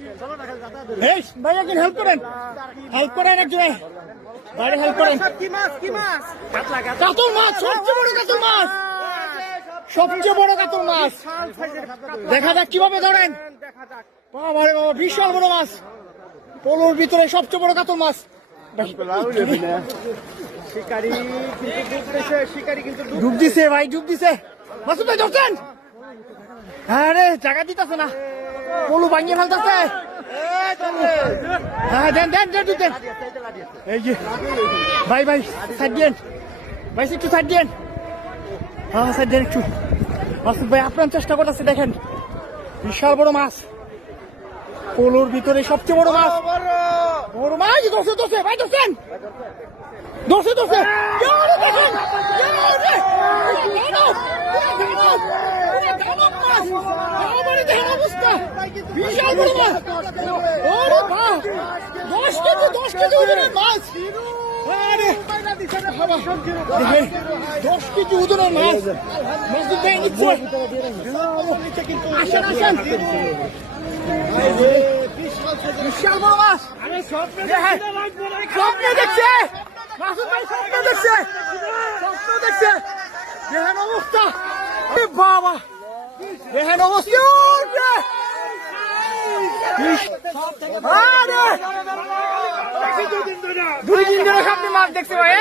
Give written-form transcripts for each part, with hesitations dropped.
এই ভাই একজন হেল্প করেন একজনে বাইরে হেল্প করেন। কাতল মাছ, সবচেয়ে বড় কাতল মাছ, সবচেয়ে বড় কাতল মাছ। দেখা যাক কিভাবে ধরেন। বাবা রে বাবা, বিশাল বড় মাছ, পোলোর ভিতরে সবচেয়ে বড় কাতল মাছ। ডুব দিছে ভাই, ডুব দিছে। মাসুদ ভাই ধরছেন? হ্যাঁ রে, জায়গা দিতেছে না, পোলো ভাঙিয়ে ফেলতেছে। হ্যাঁ দেন দেন দেন দেন। এই যে ভাই ভাই সাইড দিন ভাই, একটু সাইড দিন। হ্যাঁ সাইড দিন একটু। মাসুদ ভাই আপনার চেষ্টা করতেছে, দেখেন বিশাল বড় মাছ, পোলোর ভিতরে সবচেয়ে বড় মাছ। বড় মাছ ধরছে ধরছে ভাই, ধরছেন? ধরছে ধরছে, দেখেন বিশাল বড় মাছ। 10 কেজি ওজনের মাছ, 10 কেজি ওজনের মাছ। মাসুদ ভাই নিচ্ছে, আসেন আসেন। বিশাল বড় মাছ, স্বপ্ন দেখছে মাসুদ ভাই, স্বপ্ন দেখছে, স্বপ্ন দেখছে। দেখেন অবস্থা, বাবা দেখেন অবস্থা। দুই দিন ধরে সামনে মাছ দেখছে ভাই।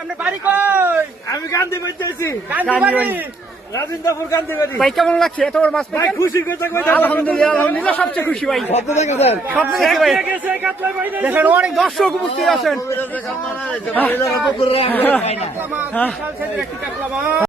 আপনার বাড়ি কই? আমি গান্ধী বলতেছি, ভাই কেমন লাগছে এত বড় মাছ? খুশি কথা কই। আলহামদুলিল্লাহ আলহামদুলিল্লাহ, সবচেয়ে খুশি ভাই। স্বপ্ন দেখছি ভাই। দেখেন অনেক দর্শক উপস্থিত আছেন।